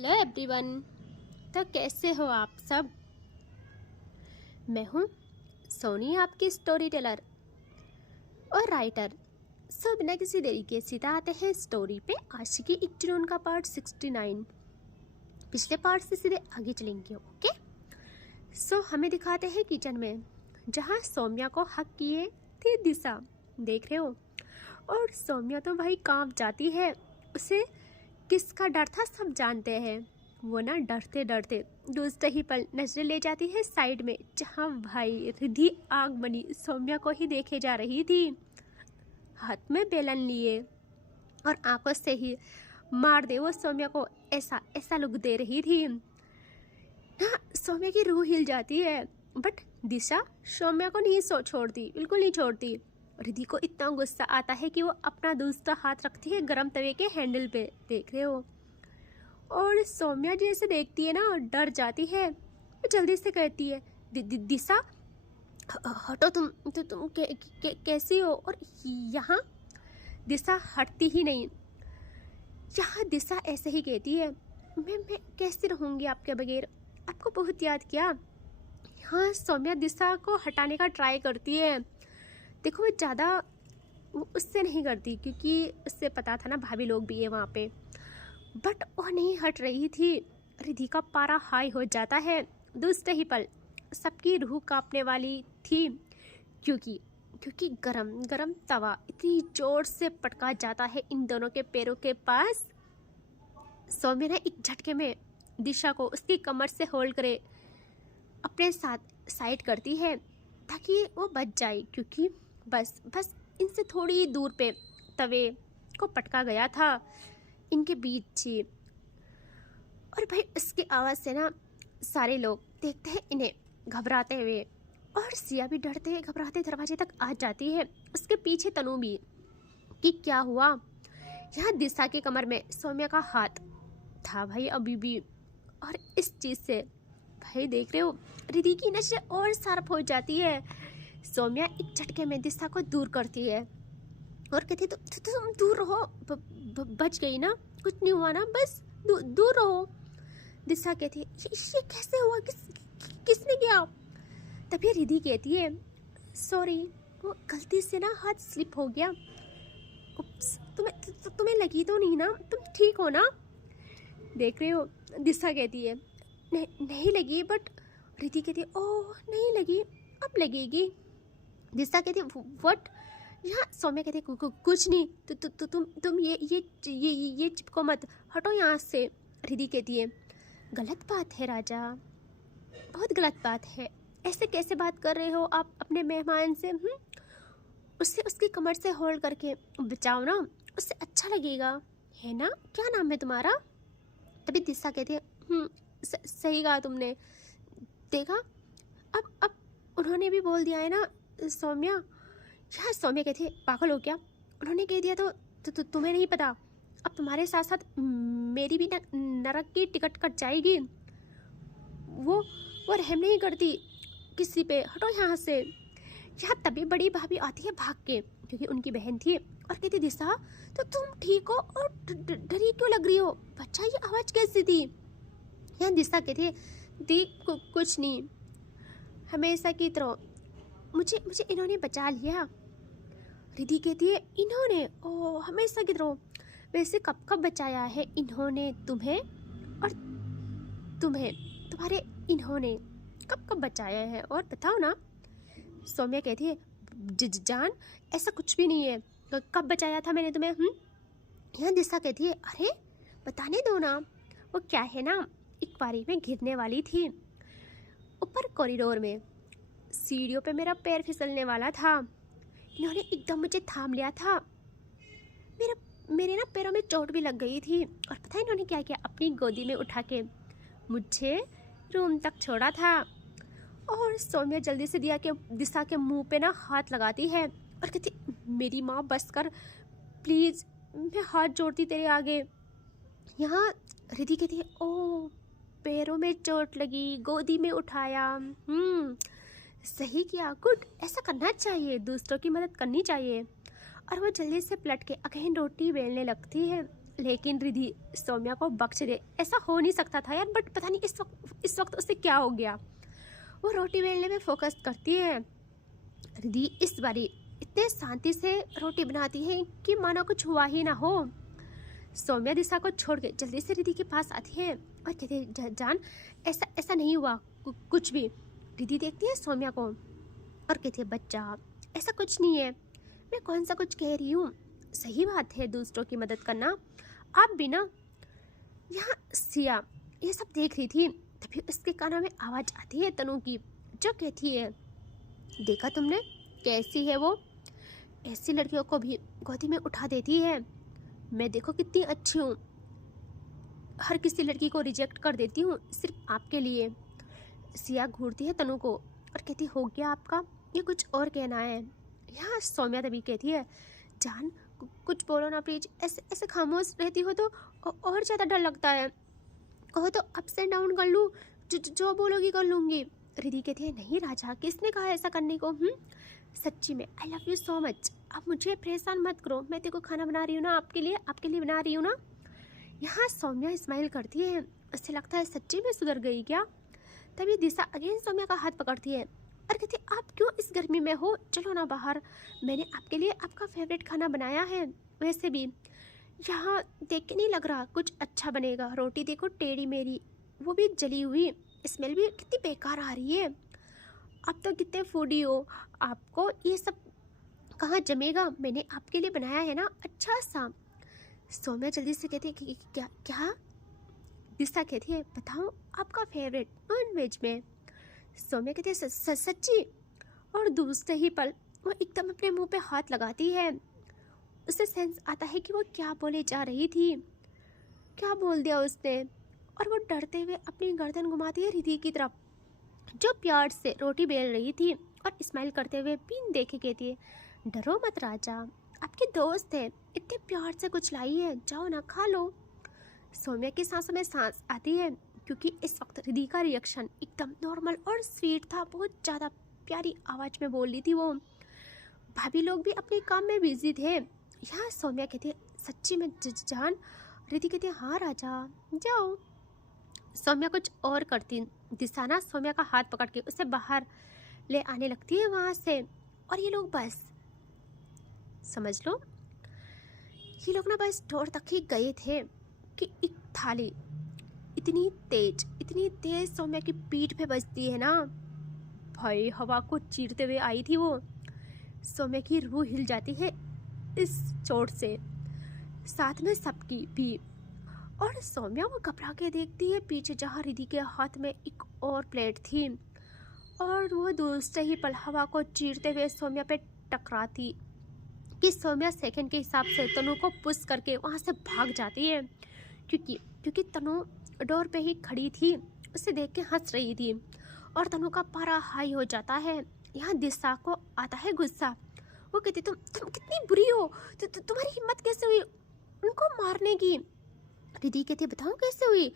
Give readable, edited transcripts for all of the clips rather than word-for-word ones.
Hello everyone. तो कैसे हो आप सब। मैं हूँ सोनी, आपकी स्टोरी टेलर और राइटर। सो बिना किसी देरी के सीधा आते हैं स्टोरी पे। आशिकी एक जुनून का पार्ट 69। पिछले पार्ट से सीधे आगे चलेंगे। ओके, सो हमें दिखाते हैं किचन में, जहाँ सौम्या को हक किए थी दिशा। देख रहे हो, और सौम्या तो भाई कांप जाती है। उसे किसका डर था सब जानते हैं। वो ना डरते डरते दूसरे ही पल नजरें ले जाती है साइड में, जहाँ भाई रिद्धि आग बनी सौम्या को ही देखे जा रही थी, हाथ में बेलन लिए और आंखों से ही मार दे वो सौम्या को, ऐसा ऐसा लुक दे रही थी ना। सौम्या की रूह हिल जाती है, बट दिशा सौम्या को नहीं छोड़ती, बिल्कुल नहीं छोड़ती। रिद्धि को इतना गुस्सा आता है कि वो अपना दूसरा हाथ रखती है गरम तवे के हैंडल पे। देख रहे हो, और सौम्या जैसे देखती है ना, डर जाती है। वो जल्दी से कहती है, दिशा हटो, तुम कैसी हो। और यहाँ दिशा हटती ही नहीं। यहाँ दिशा ऐसे ही कहती है, मैं कैसे रहूँगी आपके बगैर, आपको बहुत याद किया। यहाँ सौम्या दिशा को हटाने का ट्राई करती है। देखो, वो ज़्यादा उससे नहीं करती, क्योंकि उससे पता था ना भाभी लोग भी है वहाँ पे, बट वो नहीं हट रही थी। रिद्धि का पारा हाई हो जाता है दूसरे ही पल। सबकी रूह कांपने वाली थी, क्योंकि गरम गरम तवा इतनी जोर से पटका जाता है इन दोनों के पैरों के पास। सौम्या ने एक झटके में दिशा को उसकी कमर से होल्ड करे अपने साथ साइड करती है, ताकि वो बच जाए, क्योंकि बस इनसे थोड़ी दूर पे तवे को पटका गया था इनके बीच ही। और भाई उसकी आवाज़ से ना सारे लोग देखते हैं इन्हें घबराते हुए, और सिया भी डरते घबराते दरवाजे तक आ जाती है, उसके पीछे तनु भी। कि क्या हुआ। यहाँ दिशा की कमर में सौम्या का हाथ था भाई अभी भी, और इस चीज़ से भाई देख रहे हो रिद्धि की नजरें और शार्प हो जाती है। सौम्या एक झटके में दिशा को दूर करती है और कहती है, तुम दूर रहो, बच गई ना, कुछ नहीं हुआ ना, बस दूर रहो। दिशा कहती है, ये कैसे हुआ, किसने किया। तभी रिद्धि कहती है, सॉरी, वो गलती से ना हाथ स्लिप हो गया। उप्स, तुम्हें लगी तो नहीं ना, तुम ठीक हो ना। देख रहे हो, दिशा कहती है, नहीं लगी, बट रिद्धि कहती है, ओह नहीं लगी, अब लगेगी। दिशा कहती है, व्हाट। यहाँ सौम्या कहती है, कुछ नहीं, तुम ये चिपको मत, हटो यहाँ से। रिद्धि कहती है, गलत बात है राजा, बहुत गलत बात है, ऐसे कैसे बात कर रहे हो आप अपने मेहमान से। उससे उसकी कमर से होल्ड करके बचाओ ना, उससे अच्छा लगेगा, है ना। क्या नाम है तुम्हारा। तभी दिशा कहती है, सही कहा तुमने। देखा, अब उन्होंने भी बोल दिया है ना सौम्या। यहाँ सौम्या कहती है, पागल हो क्या, उन्होंने कह दिया तो तुम्हें नहीं पता, अब तुम्हारे साथ साथ मेरी भी नरक की टिकट कट जाएगी। वो रहम नहीं करती किसी पे, हटो यहाँ से। यहाँ तभी बड़ी भाभी आती है भाग के, क्योंकि उनकी बहन थी, और कहती, दिशा तो तुम ठीक हो और डरी क्यों लग रही हो, बच्चा ये आवाज़ कैसी थी। यहाँ दिशा कहती है, दी कुछ नहीं, हमेशा की तरह मुझे इन्होंने बचा लिया। रिद्धि कहती है, इन्होंने, ओ हमेशा की तरह, वैसे कब बचाया है इन्होंने तुम्हें, और तुम्हारे इन्होंने कब बचाया है, और बताओ ना। सौम्या कहती है, जान ऐसा कुछ भी नहीं है, कब बचाया था मैंने तुम्हें। यहाँ दिशा कहती है, अरे बताने दो ना। वो क्या है ना, एक बारी में गिरने वाली थी ऊपर कॉरिडोर में, सीढ़ियों पे मेरा पैर फिसलने वाला था, इन्होंने एकदम मुझे थाम लिया था, मेरे ना पैरों में चोट भी लग गई थी, और पता है इन्होंने क्या किया, अपनी गोदी में उठा के मुझे रूम तक छोड़ा था। और सौम्या जल्दी से दिशा के मुंह पे ना हाथ लगाती है और कहती, मेरी माँ बस कर प्लीज़, मैं हाथ जोड़ती तेरे आगे। यहाँ रिद्धि कहती है, ओ पैरों में चोट लगी, गोदी में उठाया, सही किया, गुड, ऐसा करना चाहिए, दूसरों की मदद करनी चाहिए। और वो जल्दी से पलट के अगेन रोटी बेलने लगती है, लेकिन रिधि सौम्या को बख्श दे, ऐसा हो नहीं सकता था यार। बट पता नहीं इस वक्त उससे क्या हो गया। वो रोटी बेलने में फोकस करती है। रिधि इस बारी इतने शांति से रोटी बनाती है कि मानो कुछ हुआ ही ना हो। सौम्या दिशा को छोड़ के जल्दी से रिधि के पास आती है और कहती है, जान ऐसा ऐसा नहीं हुआ कुछ भी। रिधि देखती है सौम्या को और कहती है, बच्चा ऐसा कुछ नहीं है, मैं कौन सा कुछ कह रही हूँ। सही बात है दूसरों की मदद करना। आप भी ना। यहाँ सिया ये सब देख रही थी, तभी उसके कानों में आवाज आती है तनु की, जो कहती है, देखा तुमने कैसी है वो, ऐसी लड़कियों को भी गोदी में उठा देती है। मैं देखो कितनी अच्छी हूँ, हर किसी लड़की को रिजेक्ट कर देती हूँ सिर्फ आपके लिए। सिया घूरती है तनु को और कहती, हो गया आपका, ये कुछ और कहना है। यहाँ सौम्या तभी कहती है, जान कुछ बोलो ना प्लीज, ऐसे ऐसे खामोश रहती हो तो और ज़्यादा डर लगता है। कहो तो अप्स एंड डाउन कर लूँ, जो बोलोगी कर लूँगी। रिधि कहती है, नहीं राजा, किसने कहा ऐसा करने को। सच्ची में I love you so much. अब मुझे परेशान मत करो, मैं तेरे को खाना बना रही हूँ ना, आपके लिए बना रही हूँ ना। यहाँ सौम्या स्माइल करती है, उससे लगता है सच्ची में सुधर गई क्या। तभी दिशा अगेन सौम्या का हाथ पकड़ती है और कहती है, आप क्यों इस गर्मी में हो, चलो ना बाहर, मैंने आपके लिए आपका फेवरेट खाना बनाया है। वैसे भी यहाँ देख के नहीं लग रहा कुछ अच्छा बनेगा, रोटी देखो टेढ़ी मेरी, वो भी जली हुई, स्मेल भी कितनी बेकार आ रही है। अब तो कितने फूडी हो, आपको ये सब कहाँ जमेगा, मैंने आपके लिए बनाया है ना अच्छा सा। सौम्या जल्दी से कहती है कि क्या क्या। दिशा कहती है, बताओ आपका फेवरेट नॉन वेज में। सौम्या कहती है, सच्ची। और दूसरे ही पल वो एकदम अपने मुंह पे हाथ लगाती है। उसे सेंस आता है कि वो क्या बोले जा रही थी, क्या बोल दिया उसने। और वो डरते हुए अपनी गर्दन घुमाती है रिधि की तरफ, जो प्यार से रोटी बेल रही थी, और स्माइल करते हुए बिन देखे कहती है, डरो मत राजा, आपके दोस्त है, इतने प्यार से कुछ लाई है, जाओ ना खा लो। सौम्या की सांसों में सांस आती है, क्योंकि इस वक्त रिधि का रिएक्शन एकदम नॉर्मल और स्वीट था, बहुत ज़्यादा प्यारी आवाज़ में बोल रही थी वो। भाभी लोग भी अपने काम में बिजी थे। यहाँ सौम्या कहती है, सच्ची में जान। रिधि कहती है, हाँ राजा जाओ। सौम्या कुछ और करती, दिशा ना सौम्या का हाथ पकड़ के उसे बाहर ले आने लगती है वहाँ से। और ये लोग बस समझ लो, ये लोग ना बस डोर तक ही गए थे कि एक थाली इतनी तेज सौम्या की पीठ पे बजती है ना, भाई हवा को चीरते हुए आई थी वो। सौम्या की रूह हिल जाती है इस चोट से, साथ में सबकी भी। और सौम्या वो घबरा के देखती है पीछे, जहाँ रिधि के हाथ में एक और प्लेट थी, और वो दूसरे ही पल हवा को चीरते हुए सौम्या पे टकराती कि सौम्या सेकंड के हिसाब से तनु को पुश करके वहाँ से भाग जाती है, क्योंकि तनु डोर पे ही खड़ी थी, उसे देख के हंस रही थी। और तनु का पारा हाई हो जाता है। यहाँ दिशा को आता है गुस्सा, वो कहती, तुम कितनी बुरी हो, तुम्हारी हिम्मत कैसे हुई उनको मारने की। रिधि कहती, बताऊँ कैसे हुई।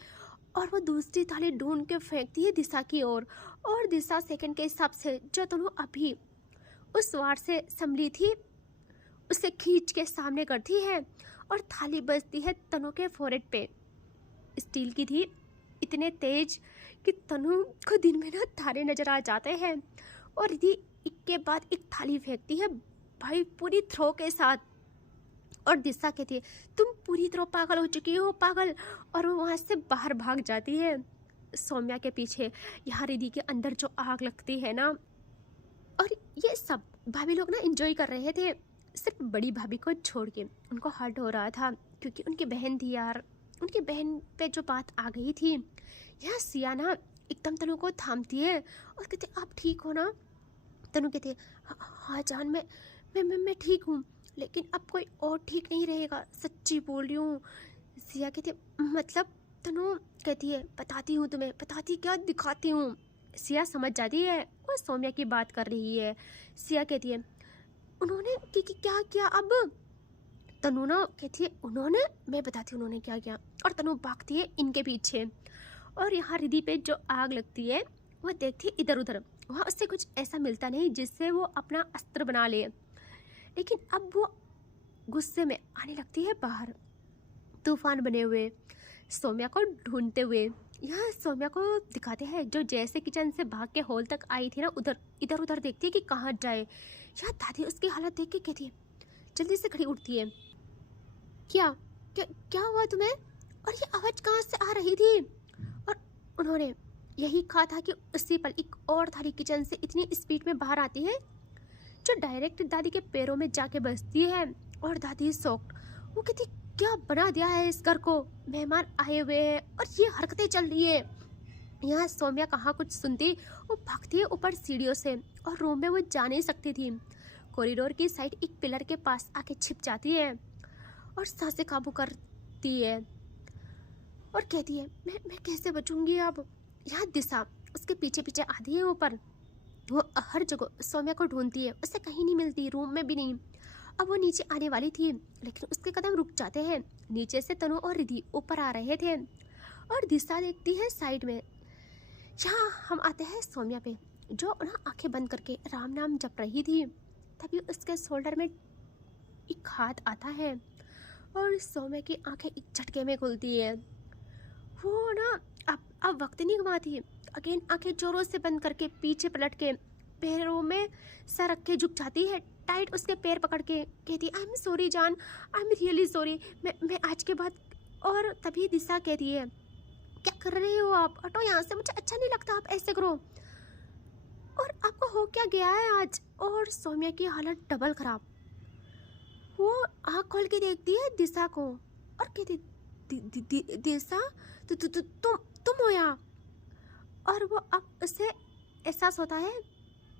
और वो दूसरी थाली ढूंढ के फेंकती है दिशा की ओर, और दिशा सेकंड के हिसाब से जो तनु अभी उस वार से संभली थी उसे खींच के सामने करती है, और थाली बजती है तनु के फोrehead पे। स्टील की थी, इतने तेज कि तनु को दिन में ना तारे नजर आ जाते हैं। और रिधि एक के बाद एक थाली फेंकती है भाई पूरी थ्रो के साथ। और दिशा कहती है, तुम पूरी तरह पागल हो चुकी हो, पागल। और वो वहाँ से बाहर भाग जाती है सौम्या के पीछे। यहाँ रिधि के अंदर जो आग लगती है ना, और ये सब भाभी लोग ना एंजॉय कर रहे थे, सिर्फ बड़ी भाभी को छोड़ के। उनको हर्ट हो रहा था क्योंकि उनकी बहन थी यार, उनकी बहन पे जो बात आ गई थी। यहाँ सिया ना एकदम तनु को थामती है और कहती, आप ठीक हो ना। तनु कहती है, हाँ जान, मैं ठीक हूँ, लेकिन अब कोई और ठीक नहीं रहेगा, सच्ची बोल रही हूँ। सिया कहती है, मतलब। तनु कहती है, बताती हूँ तुम्हें, बताती क्या, दिखाती हूँ। सिया समझ जाती है वो सौम्या की बात कर रही है। सिया कहती है, उन्होंने क्या किया अब। तनु ना कहती है, उन्होंने, मैं बताती हूँ उन्होंने क्या किया। और तनु भागती है इनके पीछे। और यहाँ रिधि पे जो आग लगती है वो देखती है इधर उधर, वहाँ उससे कुछ ऐसा मिलता नहीं जिससे वो अपना अस्त्र बना ले। लेकिन अब वो गुस्से में आने लगती है बाहर। तूफान बने हुए सौम्या को ढूंढते हुए यहाँ सौम्या को दिखाते हैं, जो जैसे किचन से भाग के हॉल तक आई थी ना, उधर इधर उधर देखती है कि कहाँ जाए। यहाँ दादी उसकी हालत देख के कहती है, जल्दी से खड़ी उठती है, क्या क्या क्या हुआ तुम्हें, और ये आवाज़ कहाँ से आ रही थी। और उन्होंने यही कहा था कि उसी पल एक और थाली किचन से इतनी स्पीड में बाहर आती है, जो डायरेक्ट दादी के पैरों में जाके बसती है। और दादी शॉक्ड, वो कहती, क्या बना दिया है इस घर को, मेहमान आए हुए हैं और ये हरकतें चल रही है। यहाँ सौम्या कहाँ कुछ सुनती, वो भागती है ऊपर सीढ़ियों से और रूम में वो जा नहीं सकती थी। कॉरिडोर की साइड एक पिलर के पास आके छिप जाती है और सांसें काबू करती है और कहती है, मैं कैसे बचूंगी अब। यहाँ दिशा उसके पीछे पीछे आती है ऊपर। वो हर जगह सौम्या को ढूंढती है, उसे कहीं नहीं मिलती, रूम में भी नहीं। अब वो नीचे आने वाली थी, लेकिन उसके कदम रुक जाते हैं। नीचे से तनु और रिधि ऊपर आ रहे थे और दिशा देखती है साइड में। यहाँ हम आते हैं सौम्या पे, जो ना आंखें बंद करके राम नाम जप रही थी। तभी उसके शोल्डर में एक हाथ आता है और सौम्या की आंखें एक झटके में खुलती है। वो ना अब वक्त नहीं गंवाती, अगेन आंखें जोरों से बंद करके पीछे पलट के पैरों में सर रख के झुक जाती है, टाइट उसके पैर पकड़ के कहती, आई एम सॉरी जान, आई एम रियली सॉरी, मैं आज के बाद। और तभी दिशा कहती है, क्या कर रहे हो आप, हटो यहाँ से, मुझे अच्छा नहीं लगता आप ऐसे करो। और आपको हो क्या गया है आज। और सौम्या की हालत डबल खराब। वो आँख खोल के देखती है दिशा को और कहती, दिशा तुम हो यहाँ। और वो अब उसे एहसास होता है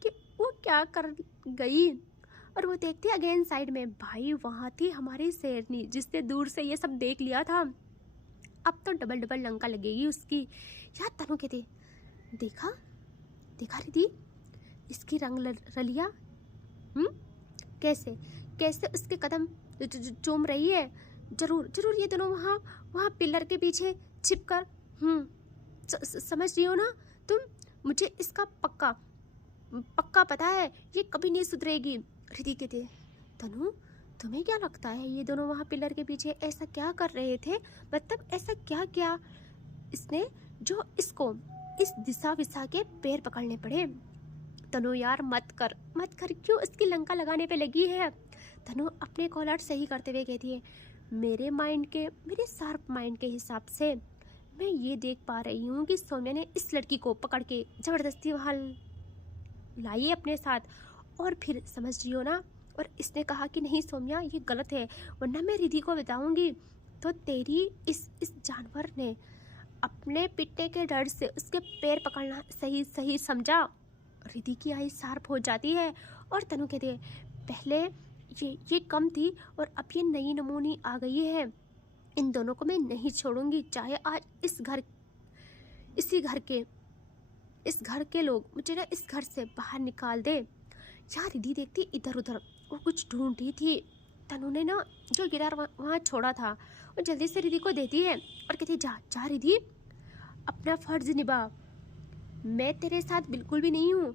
कि वो क्या कर गई। और वो देखती है अगेन साइड में, भाई वहाँ थी हमारी शेरनी, जिसने दूर से ये सब देख लिया था। अब तो डबल डबल लंका लगेगी उसकी। यार तनु कहती, देखा रिधि, इसकी रंग रलिया कैसे कैसे उसके कदम चूम रही है। जरूर ये दोनों वहाँ पिलर के पीछे छिप कर समझ रही हो ना तुम। मुझे इसका पक्का पता है, ये कभी नहीं सुधरेगी। रिधि कहती है, तनु तुम्हें क्या लगता है ये दोनों वहाँ पिलर के पीछे ऐसा क्या कर रहे थे, मतलब ऐसा क्या किया इसने जो इसको इस दिशा विशा के पैर पकड़ने पड़े। तनु यार मत कर, क्यों इसकी लंका लगाने पे लगी है। तनु अपने कॉलर सही करते हुए कहती है, मेरे शार्प माइंड के हिसाब से मैं ये देख पा रही हूँ कि सौम्या ने इस लड़की को पकड़ के ज़बरदस्ती वहाँ लाई अपने साथ, और फिर समझ रही हो ना। और इसने कहा कि नहीं सौम्या ये गलत है, वरना मैं रिधि को बताऊंगी। तो तेरी इस जानवर ने अपने पिटने के डर से उसके पैर पकड़ना सही समझा। रिधि की आई शार्प हो जाती है और तनु कहती है, पहले ये कम थी और अब ये नई नमूनी आ गई है। इन दोनों को मैं नहीं छोड़ूंगी, चाहे आज इस घर के लोग मुझे ना इस घर से बाहर निकाल दे। यार रिधि देखती इधर उधर, वो कुछ ढूंढ रही थी। तनु ने ना जो गिटार वहाँ छोड़ा था वो जल्दी से रिधि को देती है और कहती, जा रिधि, अपना फर्ज निभा, मैं तेरे साथ बिल्कुल भी नहीं हूँ।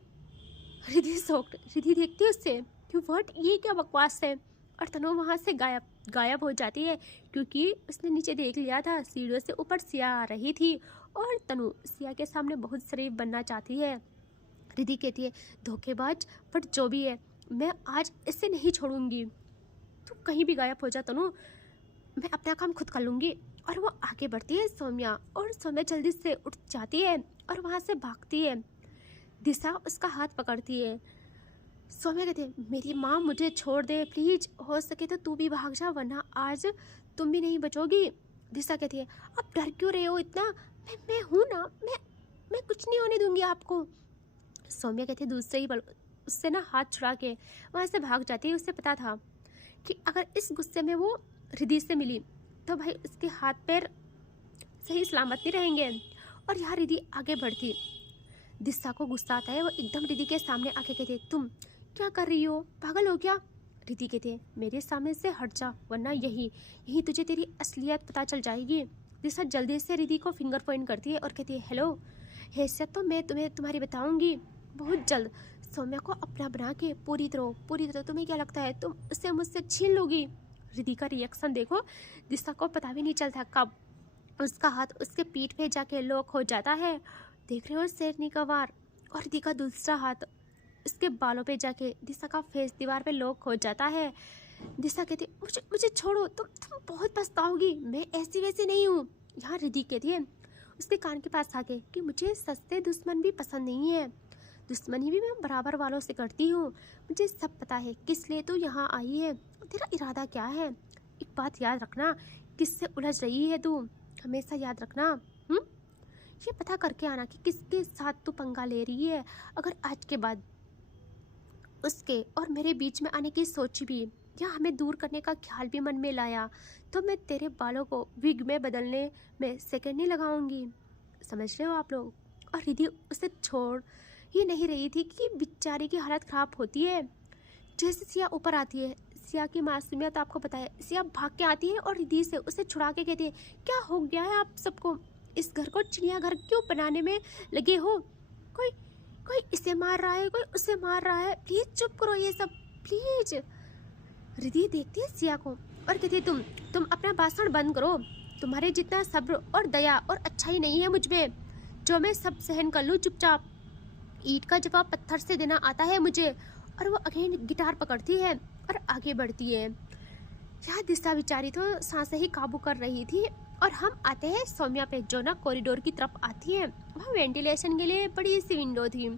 रिधि शॉक्ड, रिधि देखती है उससे कि व्हाट, ये क्या बकवास है। और तनु वहाँ से गायब हो जाती है, क्योंकि उसने नीचे देख लिया था, सीढ़ियों से ऊपर सिया आ रही थी और तनु सिया के सामने बहुत शरीफ बनना चाहती है। रिधि कहती है, धोखेबाज, बट जो भी है मैं आज इसे नहीं छोड़ूंगी। तू कहीं भी गायब हो जा तनु, मैं अपना काम खुद कर लूँगी। और वो आगे बढ़ती है सौम्या, और सौम्या जल्दी से उठ जाती है और वहाँ से भागती है। दिशा उसका हाथ पकड़ती है। सौम्या कहती है, मेरी माँ मुझे छोड़ दे प्लीज, हो सके तो तू भी भाग जा, वरना आज तुम भी नहीं बचोगी। दिशा कहती है, अब डर क्यों रहे हो इतना, मैं हूँ ना, मैं कुछ नहीं होने दूंगी आपको। सौम्या कहती है, दूसरे ही पल उससे ना हाथ छुड़ा के वहाँ से भाग जाती है। उसे पता था कि अगर इस गुस्से में वो रिधि से मिली तो भाई उसके हाथ पैर सही सलामत नहीं रहेंगे। और यहाँ रिधि आगे बढ़ती, दिशा को गुस्सा आता है, वो एकदम रिधि के सामने आके कहती है, तुम क्या कर रही हो, पागल हो क्या। रिधि कहती है, मेरे सामने से हट जा, वरना यही तुझे तेरी असलियत पता चल जाएगी। दिशा जल्दी से रिधि को फिंगर पॉइंट करती है और कहती है, हेलो, हैसियत तो मैं तुम्हें तुम्हारी बताऊंगी बहुत जल्द। सौम्या को अपना बना के पूरी तरह तुम्हें क्या लगता है तुम उससे मुझसे छीन लोगी। रिद्धि का रिएक्शन देखो, दिशा को पता भी नहीं चलता कब उसका हाथ उसके पीठ पे जाके लॉक हो जाता है। देख रहे हो शेरनी का वार, और रिद्धि का दूसरा हाथ उसके बालों पे जाके दिशा का फेस दीवार पे लॉक हो जाता है। दिशा कहती है मुझे मुझे छोड़ो, तुम बहुत पछताओगी, मैं ऐसी वैसी नहीं हूँ। यहाँ रिद्धि कहती है उसके कान के पास आके कि मुझे सस्ते दुश्मन भी पसंद नहीं है, दुश्मनी भी मैं बराबर वालों से करती हूँ, मुझे सब पता है किस लिए तू यहाँ आई है, तेरा इरादा क्या है। एक बात याद रखना, किससे उलझ रही है तू, हमेशा याद रखना। ये पता करके आना कि किसके साथ तू पंगा ले रही है। अगर आज के बाद उसके और मेरे बीच में आने की सोची भी या हमें दूर करने का ख्याल भी मन में लाया तो मैं तेरे बालों को विग में बदलने में सेकंड नहीं लगाऊंगी। समझ रहे हो आप लोग। और रिद्धि उसे छोड़ ही नहीं रही थी कि बेचारी की हालत ख़राब होती है। जैसे सिया ऊपर आती है, सिया की मासूमियत आपको पता है, सिया भाग के आती है और रिद्धि से उसे छुड़ा के कहती है क्या हो गया है आप सबको, इस घर को चिड़ियाघर क्यों बनाने में लगे हो, कोई कोई इसे मार रहा है, कोई उसे मार रहा है, प्लीज चुप करो ये सब प्लीज। रिद्धि देखती है सिया को और कहती है तुम अपना भाषण बंद करो, तुम्हारे जितना सब्र और दया और अच्छाई नहीं है मुझ में, जो मैं सब सहन कर लूँ चुपचाप। ईंट का जवाब पत्थर से देना आता है मुझे। और वो अगेन गिटार पकड़ती है और आगे बढ़ती है। यह दिशा बेचारी तो सांसें ही काबू कर रही थी। और हम आते हैं सौम्या पे, जो ना कॉरिडोर की तरफ आती है। वहाँ वेंटिलेशन के लिए बड़ी सी विंडो थी।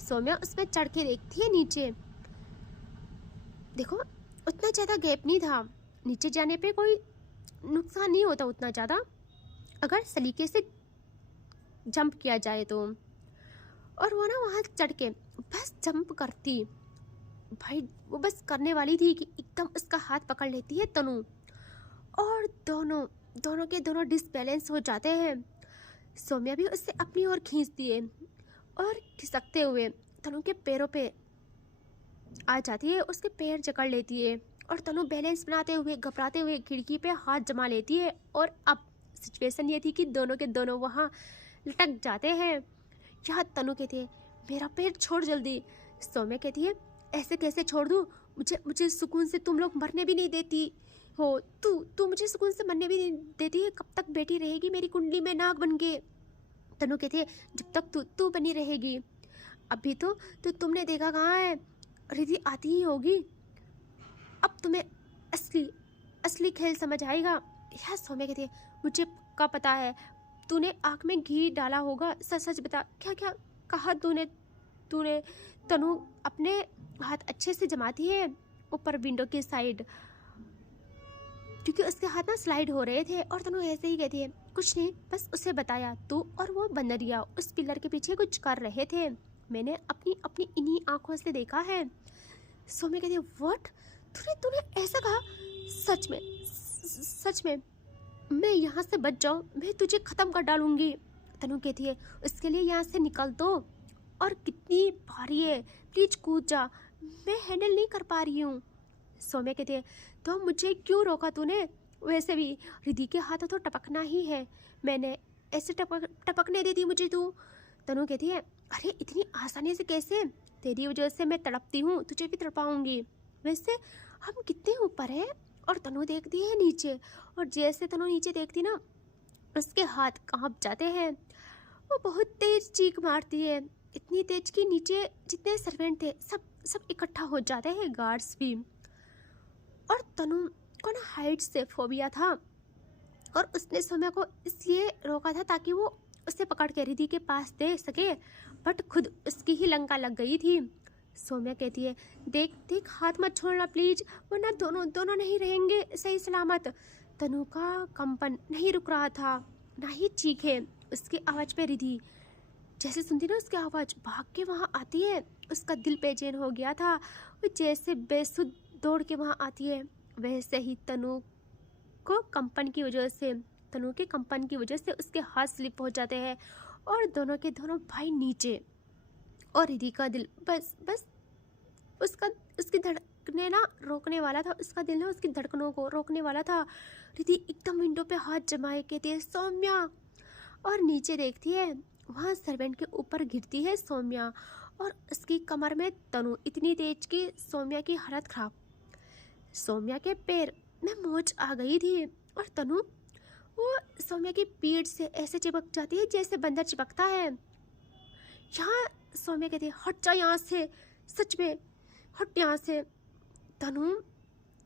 सौम्या उसमें चढ़ के देखती है नीचे। देखो उतना ज़्यादा गैप नहीं था, नीचे जाने पे कोई नुकसान नहीं होता उतना ज़्यादा अगर सलीके से जंप किया जाए तो। और वो ना वहाँ चढ़ के बस जंप करती, भाई वो बस करने वाली थी कि एकदम उसका हाथ पकड़ लेती है तनु, और दोनों के दोनों डिसबैलेंस हो जाते हैं। सौम्या भी उससे अपनी ओर खींचती है और खिसकते हुए तनु के पैरों पे आ जाती है, उसके पैर जकड़ लेती है और तनु बैलेंस बनाते हुए घबराते हुए खिड़की पे हाथ जमा लेती है। और अब सिचुएशन ये थी कि दोनों के दोनों वहाँ लटक जाते हैं। यहाँ तनु कहती है मेरा पैर छोड़ जल्दी। सौम्या कहती है ऐसे कैसे छोड़ दूँ, मुझे सुकून से तुम लोग मरने भी नहीं देती हो, तू मुझे सुकून से मरने भी नहीं देती है, कब तक बैठी रहेगी मेरी कुंडली में नाग बन के। तनु कहती है जब तक तू बनी रहेगी, अभी तो तुमने देखा कहाँ है, रिद्धि आती ही होगी, अब तुम्हें असली खेल समझ आएगा। यह सौम्या कहती है मुझे क्या पता है, तूने आँख में घी डाला होगा, सच सच बता क्या क्या कहा तूने। तनु अपने हाथ अच्छे से जमाती है ऊपर विंडो की साइड, क्योंकि उसके हाथ ना स्लाइड हो रहे थे। और तनु ऐसे ही कहती है कुछ नहीं, बस उसे बताया तू और वो बंदरिया उस पिलर के पीछे कुछ कर रहे थे, मैंने अपनी इन्हीं आंखों से देखा है। सौम्या कहती है व्हाट, तूने ऐसा कहा, सच में मैं यहाँ से बच जाऊँ, मैं तुझे ख़त्म कर डालूंगी। तनु कहती है उसके लिए यहाँ से निकल दो, और कितनी भारी है, प्लीज कूद जा, मैं हैंडल नहीं कर पा रही हूँ। सौम्या कहती है तो मुझे क्यों रोका तूने, वैसे भी रिद्धि के हाथों तो टपकना ही है, मैंने ऐसे टपकने दे दी मुझे तू। तनु कहती है अरे इतनी आसानी से कैसे, तेरी वजह से मैं तड़पती हूँ, तुझे भी तड़पाऊंगी, वैसे हम कितने ऊपर हैं। और तनु देखती है नीचे, और जैसे तनु नीचे देखती ना उसके हाथ कांप जाते हैं, वो बहुत तेज चीख मारती है, इतनी तेज कि नीचे जितने सर्वेंट थे सब इकट्ठा हो जाते हैं, गार्ड्स भी। और तनु को ना हाइट से फोबिया था, और उसने सौम्या को इसलिए रोका था ताकि वो उसे पकड़ के रिद्धि के पास दे सके, बट खुद उसकी ही लंका लग गई थी। सौम्या कहती है देख हाथ मत छोड़ना प्लीज, वरना दोनों नहीं रहेंगे सही सलामत। तनु का कंपन नहीं रुक रहा था, ना ही चीखे। उसकी आवाज़ पे रिद्धि जैसे सुनती ना उसकी आवाज़ भाग के वहाँ आती है, उसका दिल बेचैन हो गया था, वो जैसे बेसुध दौड़ के वहाँ आती है, वैसे ही तनु के कंपन की वजह से उसके हाथ स्लिप हो जाते हैं, और दोनों के दोनों भाई नीचे। और रिद्धि का दिल बस उसकी धड़कने ना रोकने वाला था, उसका दिल ना उसकी धड़कनों को रोकने वाला था। रिद्धि एकदम विंडो पे हाथ जमाए कहती है सौम्या, और नीचे देखती है वहाँ सर्वेंट के ऊपर गिरती है सौम्या, और उसकी कमर में तनु, इतनी तेज कि सौम्या की हालत खराब। सौम्या के पैर मैं मौज आ गई थी। और तनु वो सौम्या की पीठ से ऐसे चिपक जाती है जैसे बंदर चिपकता है। यहाँ सौम्या कहती है हट जा यहाँ से, सच में हट यहाँ से। तनु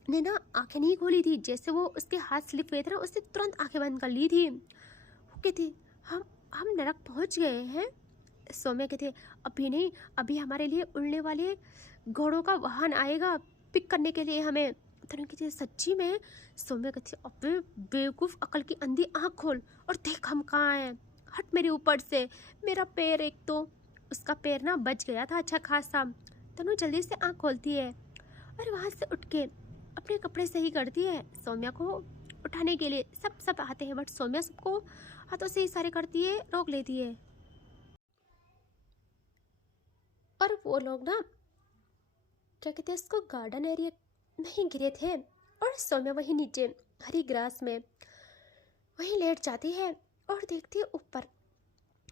ने ना आंखें नहीं खोली थी, जैसे वो उसके हाथ स्लिप हुए थे ना उसने तुरंत आंखें बंद कर ली थी। वो कहती हम नरक पहुंच गए हैं। सौम्या कहती अभी नहीं, अभी हमारे लिए उड़ने वाले घोड़ों का वाहन आएगा पिक करने के लिए हमें। तनु कहती सच्ची में। सौम्या कहती अबे बेवकूफ़, अकल की अंधी आँख खोल और देख हम कहाँ हैं। हट मेरे ऊपर से। मेरा पैर, एक तो उसका पैर ना बच गया था अच्छा खासा। तनु जल्दी से आँख खोलती है और वहाँ से उठ के अपने कपड़े सही करती है सौम्या को उठाने के लिए। सब आते हैं बट सौम्या सबको हाथों से इशारे करती है, रोक लेती है। और वो लोग ना क्या कहते हैं इसको, गार्डन एरिया में गिरे थे और सौम्या वहीं नीचे हरी ग्रास में वहीं लेट जाती है और देखती है ऊपर।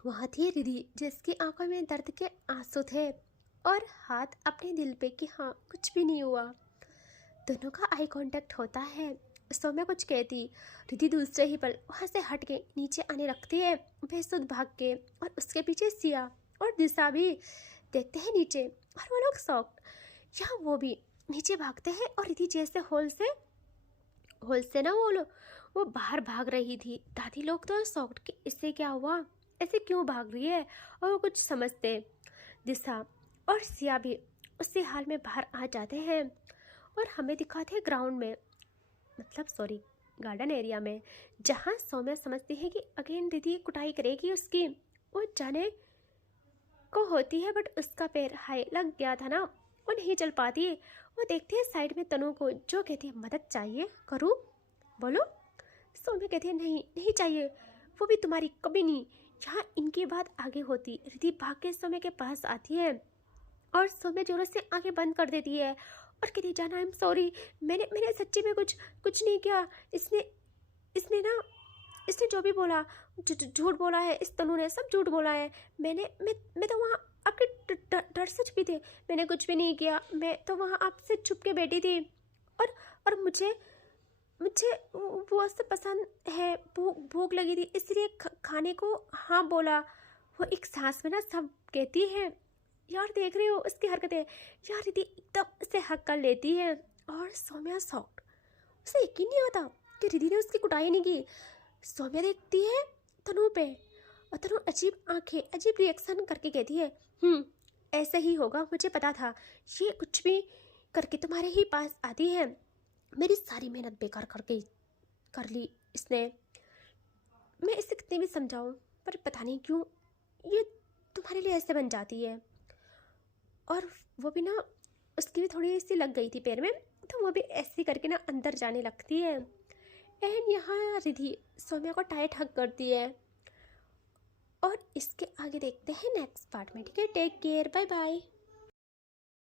वहाँ थी रिधि जिसकी आंखों में दर्द के आंसू थे और हाथ अपने दिल पे कि हाँ कुछ भी नहीं हुआ। दोनों का आई कांटेक्ट होता है। सौम्या कुछ कहती, रिधि दूसरे ही पल वहाँ से हट के नीचे आने लगती है बेसुध भाग के। और उसके पीछे सिया और दिशा भी देखते हैं नीचे और वो लोग शॉक्ड। यहाँ वो भी नीचे भागते हैं और रिधि जैसे होल से ना वो बाहर भाग रही थी। दादी लोग तो शॉक्ड कि इससे क्या हुआ, ऐसे क्यों भाग रही है, और वो कुछ समझते। दिशा और सिया भी उसी हाल में बाहर आ जाते हैं और हमें दिखाते हैं ग्राउंड में, मतलब सॉरी गार्डन एरिया में, जहाँ सौम्या समझती है कि अगेन रिधि कुटाई करेगी उसकी। वो जाने को होती है बट उसका पैर हाय लग गया था ना, वो नहीं चल पाती। वो देखती है साइड में तनु को जो कहती है मदद चाहिए करूँ, बोलो। सौम्या कहती है नहीं चाहिए, वो भी तुम्हारी कभी नहीं। यहाँ इनकी बात आगे होती, रिधि भाग के सौम्या के पास आती है और सौम्या जोरों से आंखें बंद कर देती है और कहती है जाना आई एम सॉरी, मैंने सच्ची में कुछ नहीं किया। इसने जो भी बोला झूठ बोला है, इस तनु ने सब झूठ बोला है। मैं तो वहाँ आपके डर से छुपी थी, मैंने कुछ भी नहीं किया। मैं तो वहाँ आपसे छुप के बैठी थी और मुझे वो सब पसंद है, भूख लगी थी इसलिए खाने को हाँ बोला। वो एक सांस में ना सब कहती है। यार देख रहे हो उसकी हरकतें, यार रिधि एकदम से हक कर लेती है और सौम्या शॉक्ड। उसे यकीन नहीं आता कि रिधि ने उसकी कुटाई नहीं की। सौम्या देखती है तनु पे और तनु अजीब आंखें अजीब रिएक्शन करके कहती है ऐसा ही होगा, मुझे पता था, ये कुछ भी करके तुम्हारे ही पास आती है। मेरी सारी मेहनत बेकार कर ली इसने। मैं इसे कितनी भी समझाऊं पर पता नहीं क्यों ये तुम्हारे लिए ऐसे बन जाती है। और वो भी ना उसकी भी थोड़ी सी लग गई थी पैर में, तो वो भी ऐसे करके ना अंदर जाने लगती है। एंड यहाँ रिधि सौम्या को टाइट हक करती है। और इसके आगे देखते हैं नेक्स्ट पार्ट में। ठीक है, टेक केयर, बाय बाय।